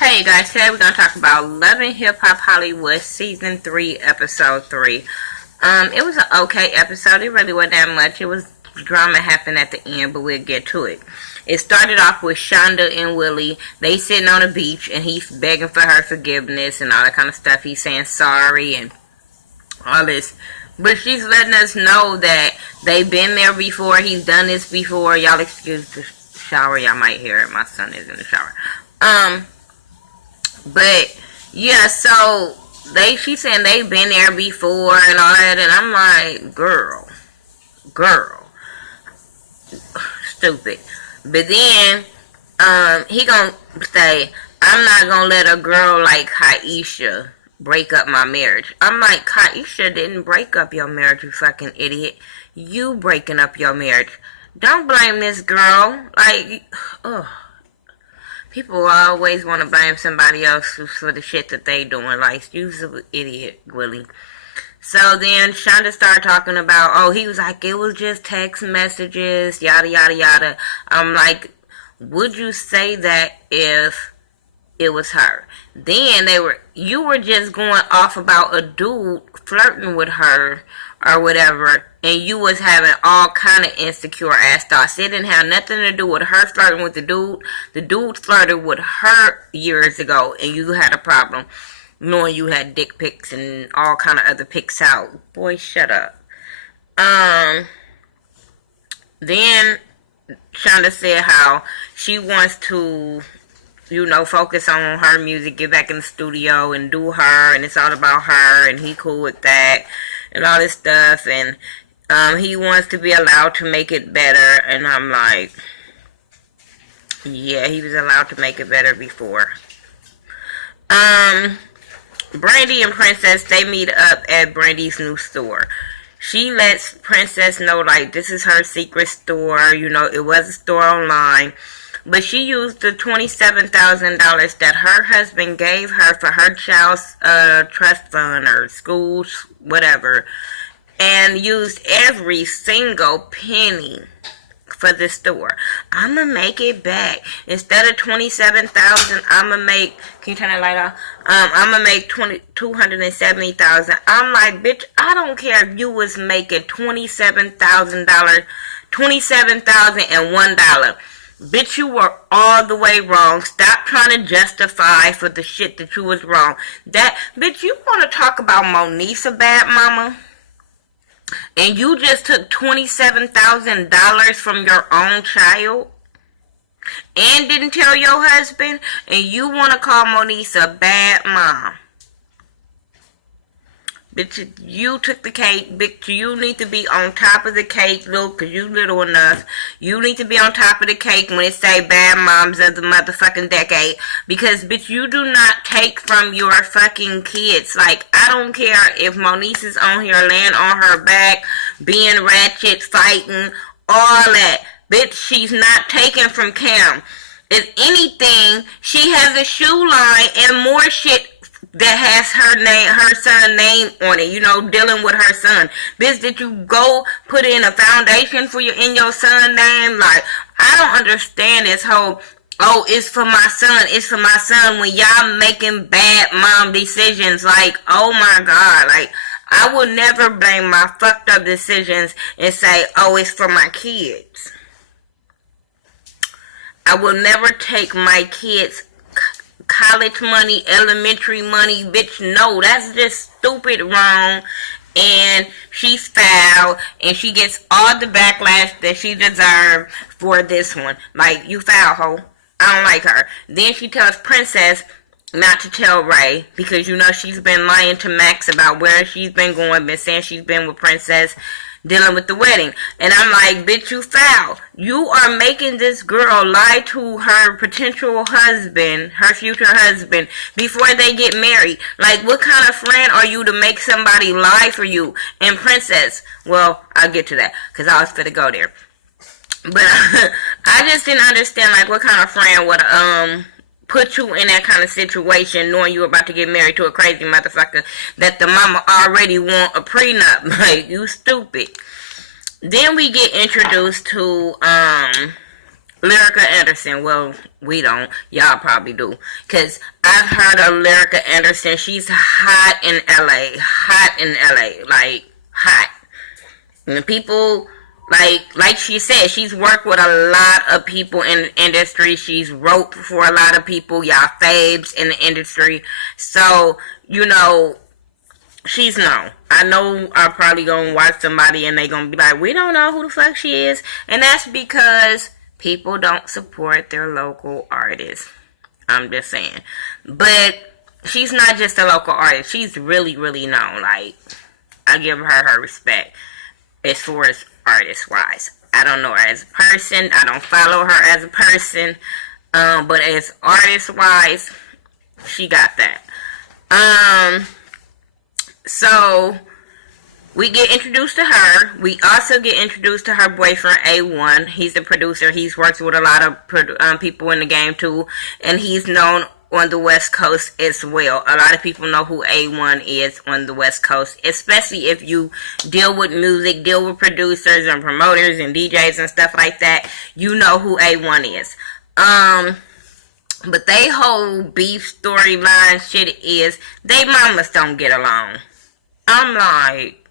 Hey guys, today we're gonna talk about Love and Hip Hop Hollywood Season 3, Episode 3. It was an okay episode. It really wasn't that much. It was drama happened at the end, but we'll get to it. It started off with Shonda and Willie. They sitting on a beach and he's begging for her forgiveness and all that kind of stuff. He's saying sorry and all this. But she's letting us know that they've been there before. He's done this before. Y'all excuse the shower. Y'all might hear it. My son is in the shower. But yeah, so she's saying they've been there before and all that, and I'm like, girl, stupid. But then he gonna say, I'm not gonna let a girl like Kaisha break up my marriage. I'm like, Kaisha didn't break up your marriage, you fucking idiot. You breaking up your marriage. Don't blame this girl. Like, ugh. People always want to blame somebody else for the shit that they doing. Like, you an idiot, Willie. So then Shonda started talking about, he was like, it was just text messages, yada, yada, yada. I'm like, would you say that if it was her? Then you were just going off about a dude flirting with her or whatever, and you was having all kind of insecure ass thoughts. It didn't have nothing to do with her flirting with the dude. The dude flirted with her years ago, and you had a problem knowing you had dick pics and all kind of other pics out. Boy, shut up. Then Shonda said how she wants to, focus on her music, get back in the studio and do her, and it's all about her, and he cool with that, and all this stuff, and he wants to be allowed to make it better, and I'm like, yeah, he was allowed to make it better before. Brandy and Princess, they meet up at Brandy's new store. She lets Princess know, like, this is her secret store, it was a store online, but she used the $27,000 that her husband gave her for her child's trust fund or school, whatever, and used every single penny for the store. I'm going to make it back. Instead of $27,000, I'm going to make, can you turn that light off? I'm going to make $270,000. I'm like, bitch, I don't care if you was making $27,001. Bitch, you were all the way wrong. Stop trying to justify for the shit that you was wrong. Bitch, you want to talk about Monice a bad mama? And you just took $27,000 from your own child and didn't tell your husband, and you want to call Monice a bad mom. Bitch, you took the cake. Bitch, you need to be on top of the cake, look, because you little enough. You need to be on top of the cake when it say bad moms of the motherfucking decade. Because, bitch, you do not take from your fucking kids. Like, I don't care if Monice is on here laying on her back, being ratchet, fighting, all that. Bitch, she's not taking from Cam. If anything, she has a shoe line and more shit that has her son's name on it, dealing with her son. Bitch, did you go put in a foundation in your son's name? Like, I don't understand this whole, it's for my son, when y'all making bad mom decisions. Like, oh my God, like, I will never blame my fucked up decisions and say, it's for my kids. I will never take my kids' college money, elementary money, bitch, no, that's just stupid wrong, and she's foul, and she gets all the backlash that she deserved for this one. Like, you foul, hoe. I don't like her. Then she tells Princess not to tell Ray, because she's been lying to Max about where she's been going, been saying she's been with Princess, dealing with the wedding. And I'm like, bitch, you foul. You are making this girl lie to her potential husband, her future husband, before they get married. Like, what kind of friend are you to make somebody lie for you? And Princess, well, I'll get to that, because I was finna go there. But I just didn't understand, like, what kind of friend would put you in that kind of situation, knowing you were about to get married to a crazy motherfucker that the mama already want a prenup. Like, you stupid. Then we get introduced to Lyrica Anderson. Well, we don't. Y'all probably do. Because I've heard of Lyrica Anderson. She's hot in LA. Hot in LA. Like, hot. And people, like she said, she's worked with a lot of people in the industry. She's wrote for a lot of people. Y'all faves in the industry. So, you know, she's known. I know I'm probably gonna watch somebody and they gonna be like, we don't know who the fuck she is. And that's because people don't support their local artists. I'm just saying. But she's not just a local artist. She's really, really known. Like, I give her respect as far as artist wise. I don't know her as a person. I don't follow her as a person. But as artist wise, she got that. So we get introduced to her. We also get introduced to her boyfriend, A1. He's a producer. He's worked with a lot of people in the game too. And he's known on the West Coast as well. A lot of people know who A1 is on the West Coast. Especially if you deal with music, deal with producers and promoters and DJs and stuff like that. You know who A1 is. But they whole beef storyline shit is they mamas don't get along. I'm like,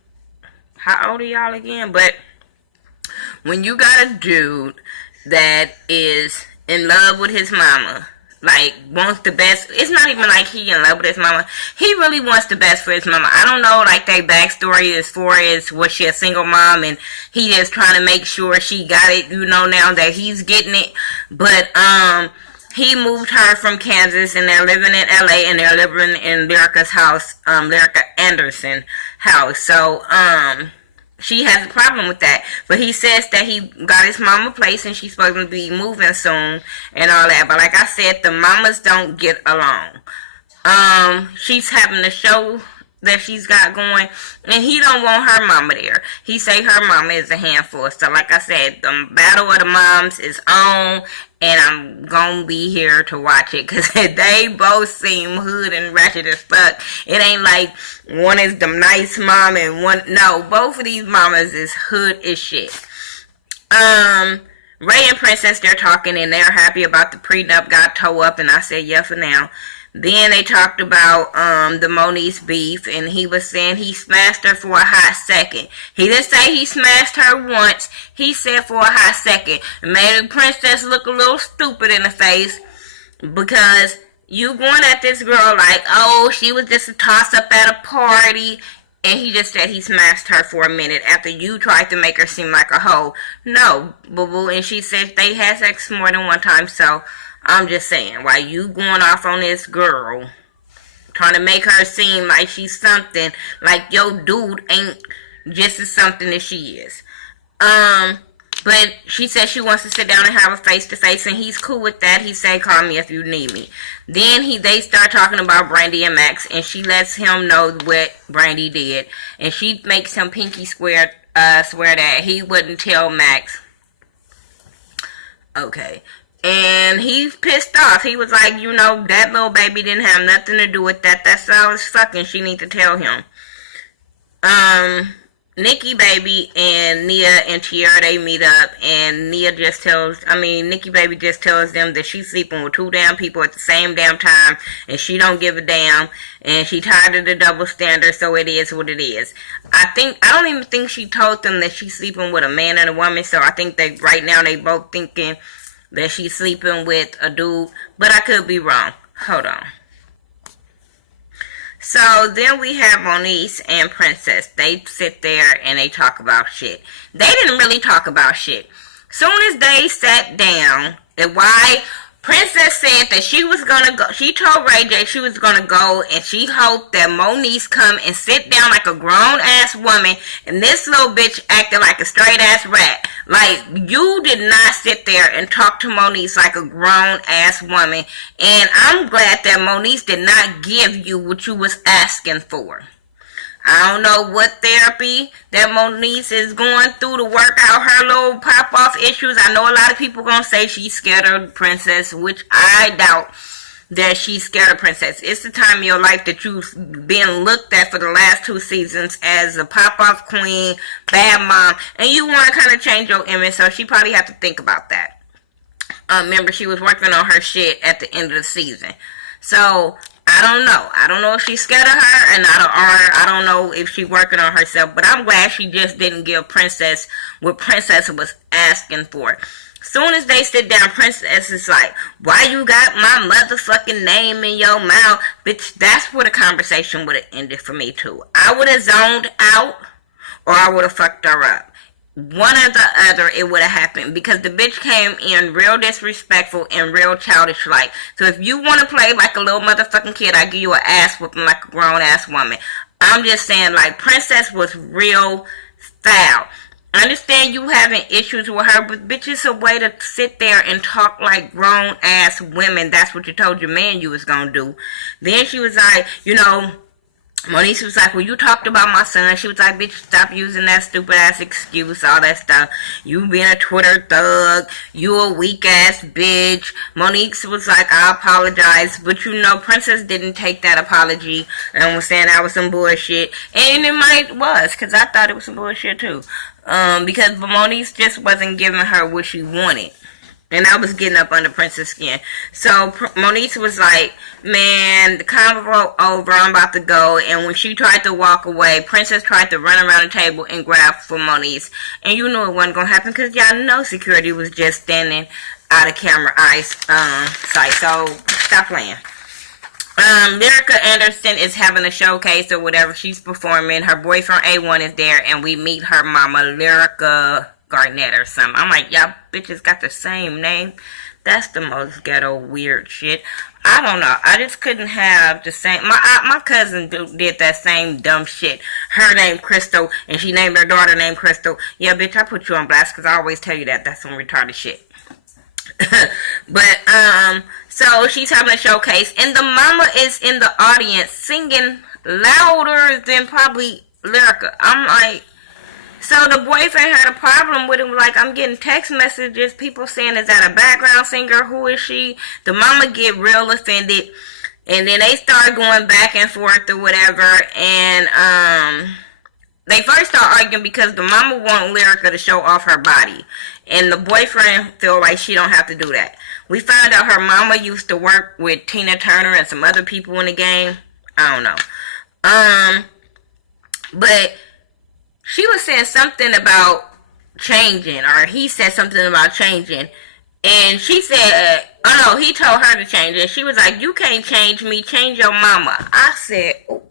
how old are y'all again? But when you got a dude that is in love with his mama, like wants the best, it's not even like he in love with his mama. He really wants the best for his mama. I don't know like their backstory as far as was she a single mom and he just trying to make sure she got it, you know, now that he's getting it. But he moved her from Kansas and they're living in LA and they're living in Lyrica's house, Lyrica Anderson house. So, she has a problem with that. But he says that he got his mama a place and she's supposed to be moving soon and all that. But like I said, the mamas don't get along. She's having a show that she's got going and he don't want her mama there. He say her mama is a handful. So like I said, the battle of the moms is on and I'm gonna be here to watch it because they both seem hood and ratchet as fuck. It ain't like one is the nice mom and one, no, both of these mamas is hood as shit. Ray and Princess, they're talking and they're happy about the prenup got towed up and I said yeah for now. Then they talked about the Monice beef, and he was saying he smashed her for a hot second. He didn't say he smashed her once. He said for a hot second. It made the princess look a little stupid in the face because you going at this girl like, oh, she was just a toss-up at a party, and he just said he smashed her for a minute after you tried to make her seem like a hoe. No, boo-boo, and she said they had sex more than one time, so I'm just saying, why you going off on this girl, trying to make her seem like she's something, like your dude ain't just as something as she is. But she said she wants to sit down and have a face-to-face, and he's cool with that. He said, call me if you need me. Then they start talking about Brandy and Max, and she lets him know what Brandy did, and she makes him pinky swear that he wouldn't tell Max. Okay. And he's pissed off. He was like, you know, that little baby didn't have nothing to do with that. That's all it's fucking. She need to tell him. Nikki Baby and Nia and Tiara, they meet up. And Nikki Baby just tells them that she's sleeping with two damn people at the same damn time. And she don't give a damn. And she tired of the double standard, so it is what it is. I don't even think she told them that she's sleeping with a man and a woman. So I think that right now they both thinking that she's sleeping with a dude, but I could be wrong. Hold on. So then we have Monice and Princess. They sit there and they talk about shit. They didn't really talk about shit. Soon as they sat down, and why Princess said that she was gonna go. She told Ray J she was gonna go, and she hoped that Monice come and sit down like a grown ass woman, and this little bitch acted like a straight ass rat. Like, you did not sit there and talk to Monice like a grown ass woman, and I'm glad that Monice did not give you what you was asking for. I don't know what therapy that Monice is going through to work out her little pop-off issues. I know a lot of people going to say she's scared of Princess, which I doubt that she's scared of Princess. It's the time in your life that you've been looked at for the last 2 seasons as a pop-off queen, bad mom, and you want to kind of change your image, so she probably have to think about that. Remember, she was working on her shit at the end of the season. So I don't know. I don't know if she's scared of her, and I don't know if she's working on herself. But I'm glad she just didn't give Princess what Princess was asking for. Soon as they sit down, Princess is like, "Why you got my motherfucking name in your mouth, bitch?" That's where the conversation would have ended for me too. I would have zoned out, or I would have fucked her up. One or the other, it would have happened, because the bitch came in real disrespectful and real childish like. So if you want to play like a little motherfucking kid, I give you an ass whooping like a grown ass woman. I'm just saying, like, Princess was real foul. I understand you having issues with her, but bitch, it's a way to sit there and talk like grown ass women. That's what you told your man you was gonna do. Then she was like, Monice was like, well, you talked about my son. She was like, bitch, stop using that stupid ass excuse, all that stuff. You being a Twitter thug. You a weak ass bitch. Monique was like, I apologize. But Princess didn't take that apology and was saying that was some bullshit. And it was, because I thought it was some bullshit too. Because Monique just wasn't giving her what she wanted. And I was getting up under Princess' skin. So Monique was like, man, the convo over, I'm about to go. And when she tried to walk away, Princess tried to run around the table and grab for Monique. And you knew it wasn't going to happen, because y'all know security was just standing out of camera sight. So stop playing. Lyrica Anderson is having a showcase or whatever. She's performing. Her boyfriend A1 is there, and we meet her mama, Lyrica Garnett or something. I'm like, y'all bitches got the same name. That's the most ghetto weird shit. I don't know. I just couldn't have the same. My cousin did that same dumb shit. Her name Crystal, and she named her daughter named Crystal. Yeah, bitch, I put you on blast, because I always tell you that. That's some retarded shit. But so she's having a showcase, and the mama is in the audience singing louder than probably Lyrica. I'm like, so the boyfriend had a problem with him. Like, I'm getting text messages, people saying, is that a background singer? Who is she? The mama get real offended, and then they start going back and forth or whatever, and they first start arguing because the mama want Lyrica to show off her body, and the boyfriend feel like she don't have to do that. We found out her mama used to work with Tina Turner and some other people in the game. I don't know. But she was saying something about changing, or he said something about changing, and she said, oh no, he told her to change it. She was like, you can't change me, change your mama. I said, oh,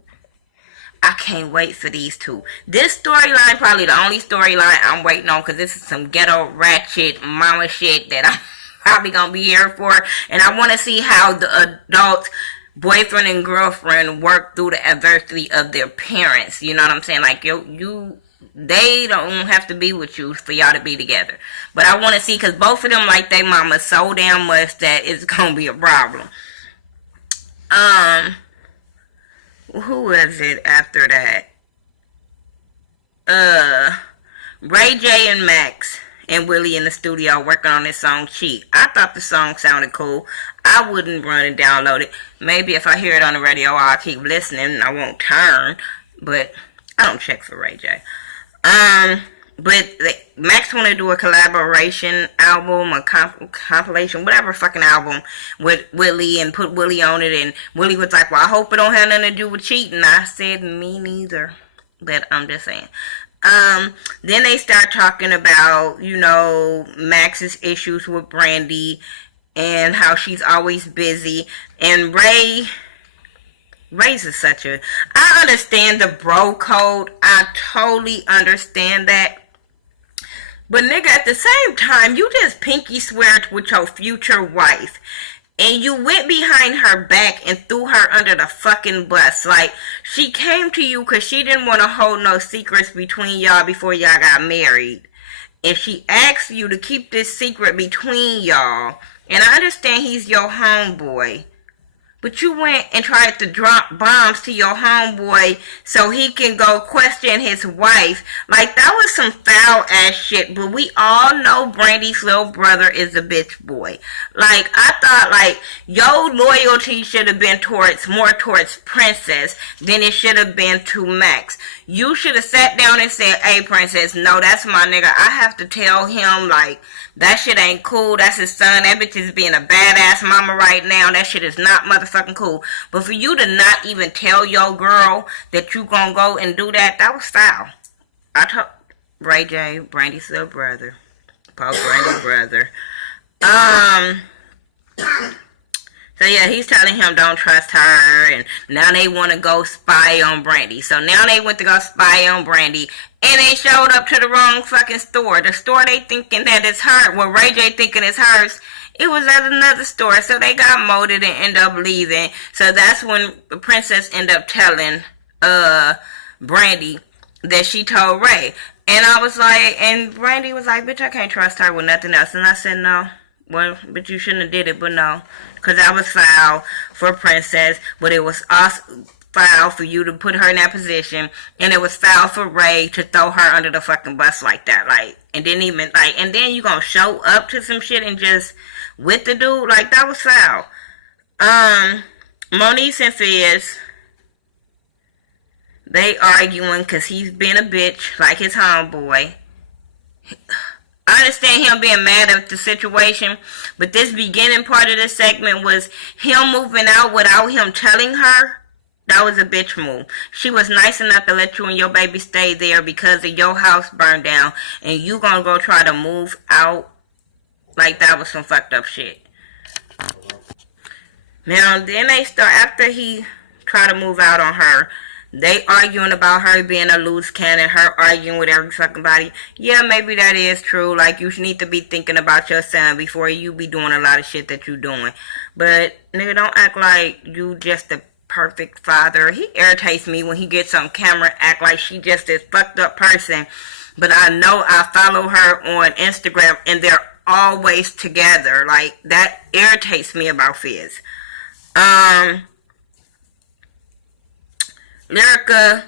I can't wait for these two. This storyline, probably the only storyline I'm waiting on, because this is some ghetto ratchet mama shit that I'm probably gonna be here for, and I want to see how the adults, boyfriend and girlfriend, work through the adversity of their parents. You know what I'm saying? Like, they don't have to be with you for y'all to be together. But I want to see, because both of them like they mama so damn much that it's gonna be a problem. Who is it after that? Ray J and Max and Willie in the studio working on this song, Cheat. I thought the song sounded cool. I wouldn't run and download it. Maybe if I hear it on the radio, I'll keep listening and I won't turn. But I don't check for Ray J. But Max want to do a collaboration album, a compilation, whatever fucking album with Willie, and put Willie on it. And Willie was like, well, I hope it don't have nothing to do with cheating. I said, me neither. But I'm just saying. Then they start talking about, Max's issues with Brandy and how she's always busy. And Ray's is such a... I understand the bro code. I totally understand that. But nigga, at the same time, you just pinky sweared with your future wife. And you went behind her back and threw her under the fucking bus. Like, she came to you because she didn't want to hold no secrets between y'all before y'all got married. And she asked you to keep this secret between y'all. And I understand he's your homeboy. But you went and tried to drop bombs to your homeboy so he can go question his wife. Like, that was some foul ass shit. But we all know Brandy's little brother is a bitch boy. Like, I thought, like, your loyalty should have been more towards Princess than it should have been to Max. You should have sat down and said, hey, Princess, no, that's my nigga. I have to tell him, like, that shit ain't cool. That's his son. That bitch is being a badass mama right now. That shit is not motherfucking cool. But for you to not even tell your girl that you gonna go and do that, that was foul. I told Ray J, Brandy's little brother. Paul Brandy's brother. So yeah, he's telling him don't trust her, and now they want to go spy on Brandy. So now they went to go spy on Brandy, and they showed up to the wrong fucking store. The store they thinking that it's her, well, Ray J thinking it's hers, it was at another store. So they got molded and end up leaving. So that's when the Princess end up telling Brandy that she told Ray. And I was like, and Brandy was like, bitch, I can't trust her with nothing else. And I said, no. Well, but you shouldn't have did it, but no. Because that was foul for Princess, but it was also foul for you to put her in that position, and it was foul for Ray to throw her under the fucking bus like that, like, and didn't even, like, and then you gonna show up to some shit and just with the dude, like, that was foul. Monice and Fizz, they arguing because he's been a bitch, like his homeboy. I understand him being mad at the situation, but this beginning part of the segment was him moving out without him telling her. That was a bitch move. She was nice enough to let you and your baby stay there because of your house burned down, and you gonna go try to move out? Like, that was some fucked up shit. Now, then they start, after he tried to move out on her, they arguing about her being a loose cannon, her arguing with every fucking body. Yeah, maybe that is true. Like, you need to be thinking about your son before you be doing a lot of shit that you doing. But, nigga, don't act like you just a perfect father. He irritates me when he gets on camera, act like she just this fucked up person. But I know I follow her on Instagram, and they're always together. Like, that irritates me about Fizz. Lyrica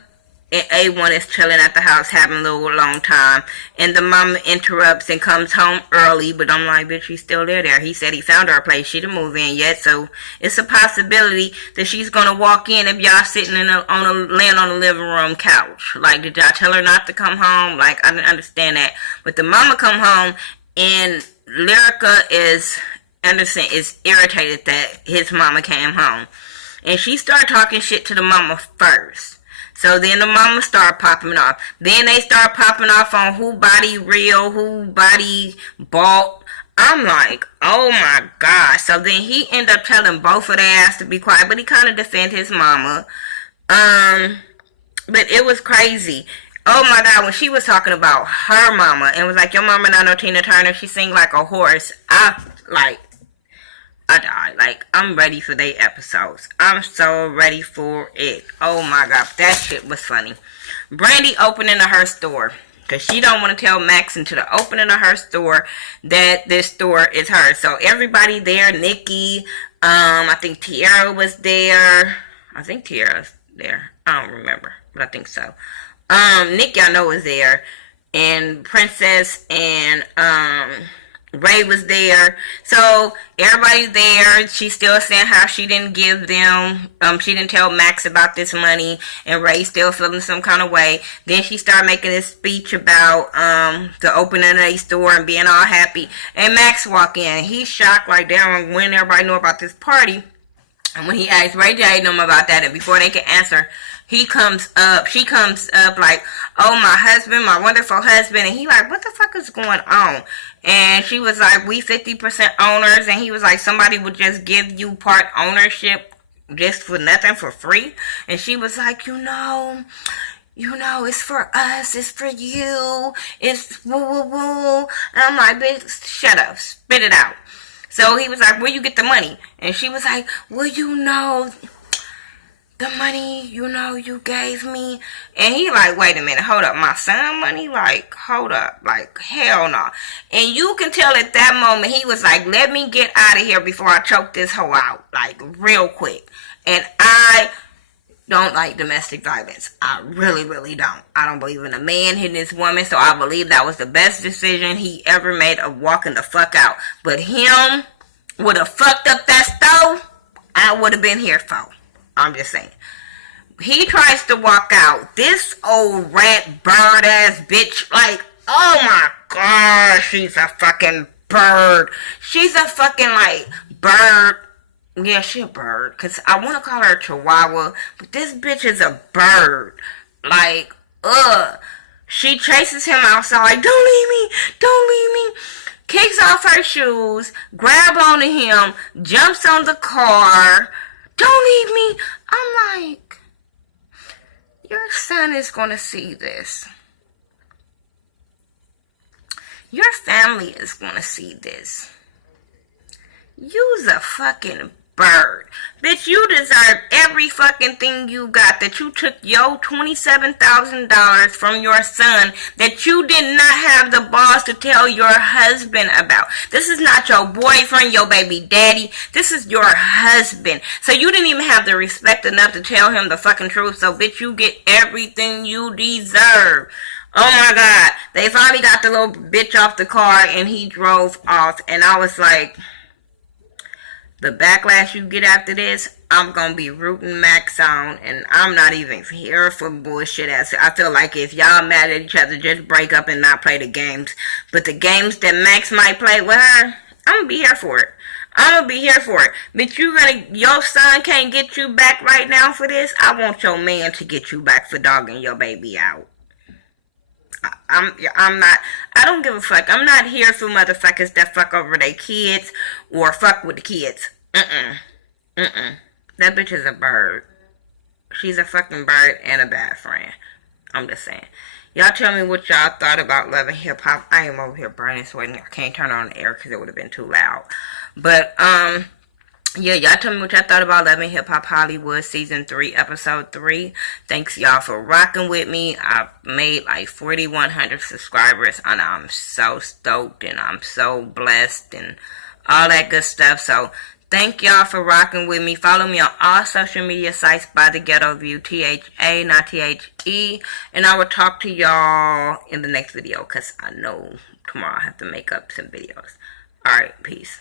and A1 is chilling at the house having a little long time, and the mama interrupts and comes home early, but I'm like, bitch, she's still there. He said he found her a place. She didn't move in yet, so it's a possibility that she's gonna walk in if y'all sitting laying on the living room couch. Like, did y'all tell her not to come home? Like, I didn't understand that. But the mama come home, and Anderson is irritated that his mama came home. And she started talking shit to the mama first. So then the mama started popping off. Then they start popping off on who body real, who body bought. I'm like, oh my God. So then he ended up telling both of their ass to be quiet. But he kind of defended his mama. But it was crazy. Oh my God, when she was talking about her mama and was like, your mama not no Tina Turner. She sing like a horse. I died. Like, I'm ready for their episodes. I'm so ready for it. Oh my God, that shit was funny. Brandy opening her store, because she don't want to tell Max until the opening of her store that this store is hers. So everybody there, Nikki, I think Tiara was there. I think Tiara's there. I don't remember, but I think so. Nikki, I know, was there. And Princess and, Ray was there. So everybody there. She's still saying how she didn't give them, she didn't tell Max about this money, and Ray still feeling some kind of way. Then she started making this speech about the opening of a store and being all happy. And Max walk in. He's shocked, like, damn, when everybody know about this party. And when he asked Ray J them about that, and before they could answer, she comes up like, oh, my husband, my wonderful husband. And he like, what the fuck is going on? And she was like, we 50% owners. And he was like, somebody would just give you part ownership just for nothing, for free. And she was like, you know, it's for us, it's for you, it's woo woo woo. And I'm like, bitch, shut up, spit it out. So he was like, where you get the money? And she was like, well, you know, the money, you gave me. And he like, wait a minute, hold up, my son money? Like, hold up, like, hell no. And you can tell at that moment, he was like, let me get out of here before I choke this hoe out, like, real quick. And I don't like domestic violence. I really, really don't. I don't believe in a man hitting his woman, so I believe that was the best decision he ever made of walking the fuck out. But him would have fucked up that stove, I would have been here for. I'm just saying. He tries to walk out. This old rat bird ass bitch, like, oh my god, she's a fucking bird. She's a fucking, like, bird. Yeah, she a bird. Because I want to call her a chihuahua, but this bitch is a bird. Like, she chases him outside, like, don't leave me, don't leave me. Kicks off her shoes, grab onto him, jumps on the car. Don't leave me. I'm like, your son is going to see this. Your family is going to see this. You's a fucking bird. Bitch, you deserve every fucking thing you got. That you took your $27,000 from your son that you did not have the balls to tell your husband about. This is not your boyfriend, your baby daddy. This is your husband. So you didn't even have the respect enough to tell him the fucking truth. So bitch, you get everything you deserve. Oh my god. They finally got the little bitch off the car and he drove off. And I was like, the backlash you get after this, I'm going to be rooting Max on, and I'm not even here for bullshit ass. I feel like if y'all mad at each other, just break up and not play the games. But the games that Max might play with her, I'm going to be here for it. I'm going to be here for it. But your son can't get you back right now for this. I want your man to get you back for dogging your baby out. I don't give a fuck. I'm not here for motherfuckers that fuck over their kids or fuck with the kids. That bitch is a bird. She's a fucking bird and a bad friend. I'm just saying. Y'all tell me what y'all thought about Love and Hip Hop. I am over here burning, sweating. I can't turn on the air because it would have been too loud. But, yeah, y'all tell me what y'all thought about Love and Hip Hop Hollywood Season 3, Episode 3. Thanks, y'all, for rocking with me. I've made like 4,100 subscribers, and I'm so stoked, and I'm so blessed, and all that good stuff. So, thank y'all for rocking with me. Follow me on all social media sites by the Ghetto View, THA, not THE. And I will talk to y'all in the next video, because I know tomorrow I have to make up some videos. Alright, peace.